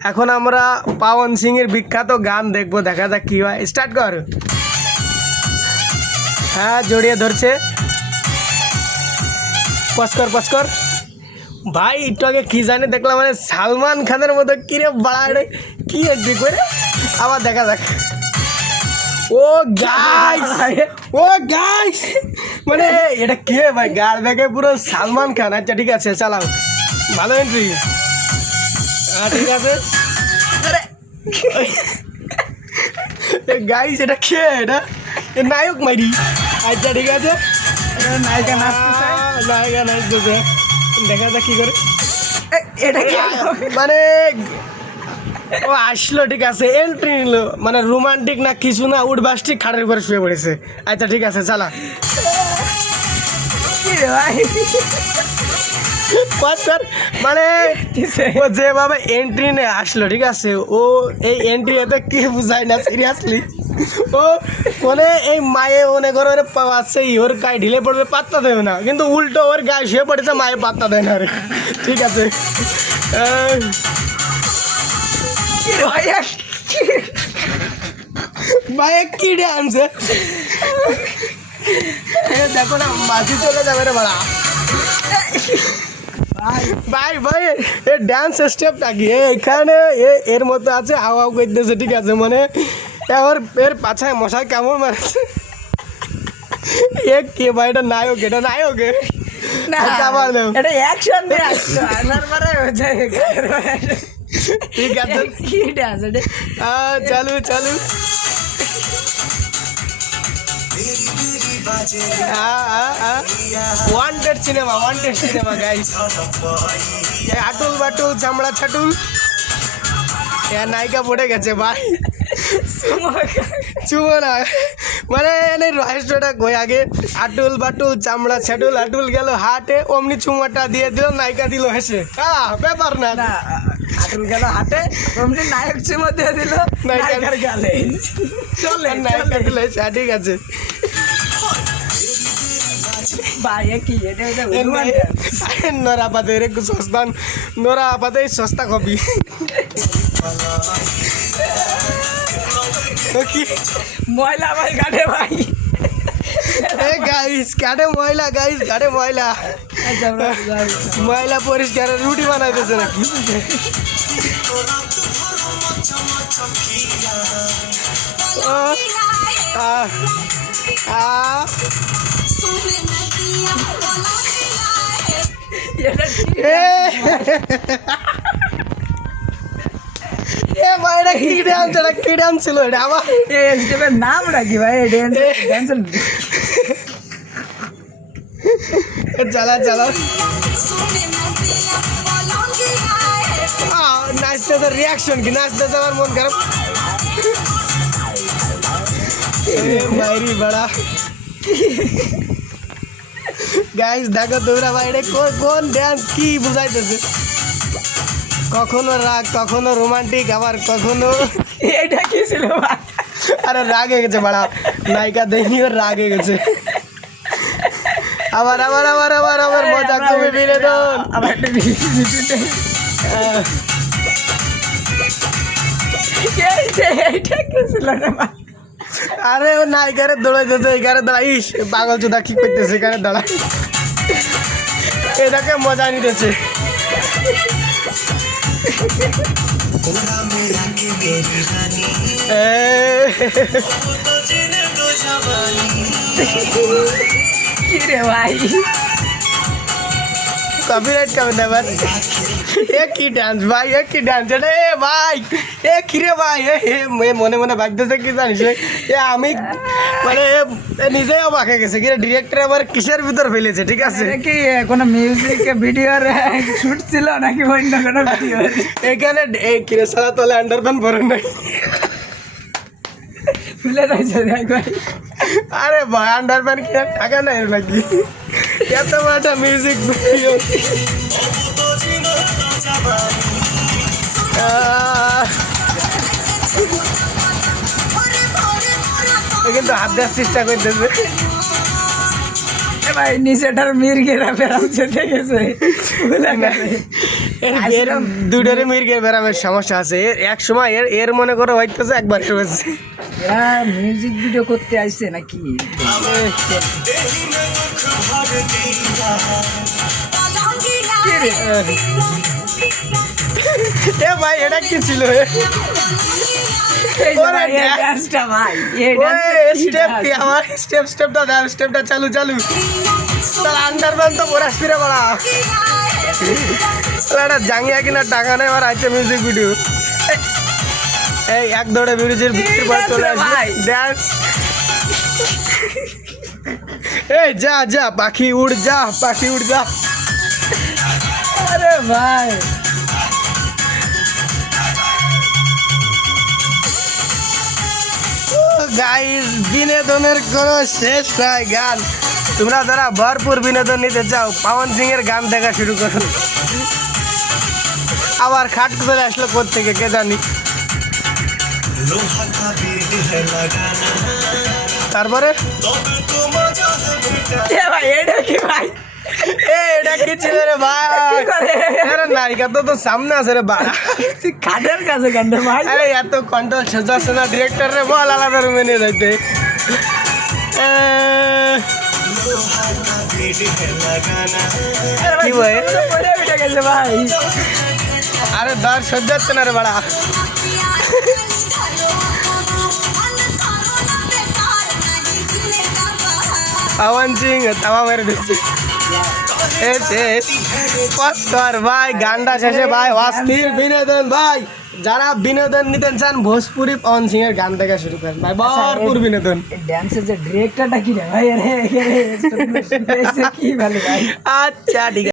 এখন আমরা পাওয়ান সিং এর বিখ্যাত গান দেখবো, দেখা যাক কি হয়। স্টার্ট কর। হ্যাঁ, জড়িয়ে ধরছে। পস্কর পস্কর ভাই, একটু আগে কি জানি দেখলাম, মানে সালমান খানের মতো কিরে বাড়াড়ে কি একটি করে। আবার দেখা যাক। ও গাইস, ও গাইস, মানে এটা কে ভাই? গাড় দেখে পুরো সালমান খান। আচ্ছা ঠিক আছে, চালাও। ভালো এন্ট্রি। হ্যাঁ ঠিক আছে। গাইস এটা কে? এটা নায়ক মাইরি। আচ্ছা ঠিক আছে, নায়িকা নাচতেছে, নায়িকা নাচতেছে। দেখা যাক কি করে। এটা কি? মানে ও আসলো, ঠিক আছে, এন্ট্রি নিল, মানে রোমান্টিক না কিছু না, উঠবাসটি খাটের উপরে শুয়ে পড়েছে। আচ্ছা ঠিক আছে, চালা। কি রে ভাই? মানে ও যেভাবে এন্ট্রি নিয়ে আসলো, ঠিক আছে, ও এই এন্ট্রি এতে কি বুঝায় না সিরিয়াসলি। ও মানে এই মায়ে মনে করো ওর পাচ্ছে, ওর গায়ে ঢিলে পড়বে, পাত্তা দেবে না, কিন্তু উল্টো ওর গায়ে শুয়ে পড়েছে, মায়ে পাত্তা দেয় না রে। ঠিক আছে, ভাই কি ডান্স দেখো না, মাঝি চলে যাবে রে বড়া। ভাই ভাই এ ডান্স স্টেপটা কি এখানে এর মধ্যে আছে, হাও হাও করতেছে, ঠিক আছে, মানে এর পাছায় মশাই কেমন মারছে। এ কে ভাই? এটা নায়ক, এটা নায়ক। না, আবার দেব। এটা অ্যাকশন দিয়ে আসছে, আনার পরে হয়ে যায়। ঠিক আছে, কি ডান্স এটা? চালু চালু। Wanted cinema, wanted cinema guys. আটুল বাটুল চামড়া ছাটুল, নায়িকা পড়ে গেছে ভাই। চুমো না, মানে এনে রহস্যটা কই আগে। আটুল বাটুল চামড়া ছাটুল, আটুল গেল হাটে, অমনি চুমাটা দিয়ে দিল, নায়িকা দিল হেসে। ব্যাপার না। না, আটুল গেল হাটে, অমনি নায়ক চুমো দিয়ে দিল নায়িকার গালে। চলে নায়িকা দিল হেসে। ঠিক আছে ভাই, কি এটা? নোরা পাতে রে সস্তা, নোরা পাতে সস্তা কপি। কি ময়লা ভাই গাড়ে ভাই, গাইস কাটে ময়লা, গাইস কাটে ময়লা। ময়লা পরিষ্কার রুটি বানাইতেছে নাকি? কি ডান্স, এটা কি ডান্স ছিল? এটা আবার স্টেপের নাম রাখি ভাই, ডান্স। চালা চালা, নাচতেছে, রিয়াকশন কি? নাচতেছে, আমার মন খারাপ। মাইরি বড়া। গাইস দেখো তোমরা ভাই, এটা কোন ডান্স কি বুঝাইতেছে? কখনো রাগ, কখনো রোমান্টিক, আবার কখনো এটা কি ছিল ভাই? আরে রাগে গেছে বড়া, নায়িকা দেখি ওর রাগে গেছে। আবার আবার আবার আবার আবার মজা কমে বিনোদন। আবার একটা এইটা কি ছিল না ভাই? আরে ও নায়িকারে দৌড়াইতেছে, এখানে দাঁড়াইস, পাগল চোদা কি করতেছে এখানে দাঁড়া, এটাকে মজা নিতেছে। কি রে ভাই? কপিরাইট কামে না ভাই। এ কি ডান্স ভাই, এ কি ডান্স এটা? এ ভাই, এ কি রে ভাই? এ মনে মনে ভাবতেছে কি জানিস? এ আমি মানে নিজেই অবাক হয়ে গেছে, কি ডিরেক্টর আবার কিসের ভিতর ফেলেছে। ঠিক আছে, এটা কি কোনো মিউজিক ভিডিওর শুট ছিল নাকি অন্য কোনো ভিডিও? এখানে এই কিরে সারা তলে আন্ডারপ্যান্ট পরে নাই, ফুলে রয়েছে দেখ ভাই। আরে ভাই আন্ডারপ্যান্ট কি আর টাকা নাই নাকি? এত বড় একটা মিউজিক ভিডিও। কিন্তু হাত দেওয়ার চেষ্টা করতেছে ভাই, নিচেটার মির্গেরা ফেরাচ্ছে দেখেছে। এর দুটোরে মির্গের ব্যারামের সমস্যা আছে এক সময় এর মনে করো হইতেছে একবার হয়েছে এরা মিউজিক ভিডিও করতে আসছে নাকি কে রে? এ ভাই এটা কি ছিল এই যে ওরে ভাই, এই dance- dance-টা ভাই, এই dance-টা কি স্টেপ কি dance? আমার স্টেপটা দাও স্টেপটা চালু সালা আন্ডারম্যান তো বরাস ফিরে বলা এটা জাঙ্গিয়া কিনা টাকা নেই আর আছে মিউজিক ভিডিও এই এক দৌড়ে মিউজিক ভিডিওর পর চলে dance রে আসবে ভাই। ডান্স এই যা যা পাখি উড় যা আরে ভাই গাইস বিনোদনের কোনো শেষ নাই গান তোমরা যারা ভরপুর বিনোদন নিতে চাও পাবন সিং এর গান দেখা শুরু করো আবার খাট চলে আসলো কোত্থেকে কে জানি তারপরে এ ভাই এটা কি ভাই এটা কি ছিল রে ভাই কি করে? আরে নায়িকা তো সামনে আছে রে বাড়া তুই কাঠের কাছে গানটা ভাই আরে এত কন্ট্রোল সোজা সোজা ডিরেক্টর রে বল আলাদা রুমে নিয়ে যাইতে আরে ভাই, কি ভাই? দুটো পরে উঠে গেছে ভাই আরে দর সহ্য হচ্ছে না রে বাড়া পাবন সিং তামা মেরে দিচ্ছে কর ভাই গানটা শেষে ভাই অস্থির বিনোদন ভাই যারা বিনোদন নিতে চান ভোজপুরি পাবন সিং এর গান থেকে শুরু করেন ভাই ভরপুর বিনোদন এই ড্যান্সের যে ডিরেক্টরটা কি রে ভাই আরে কি ভালো ভাই আচ্ছা ঠিক আছে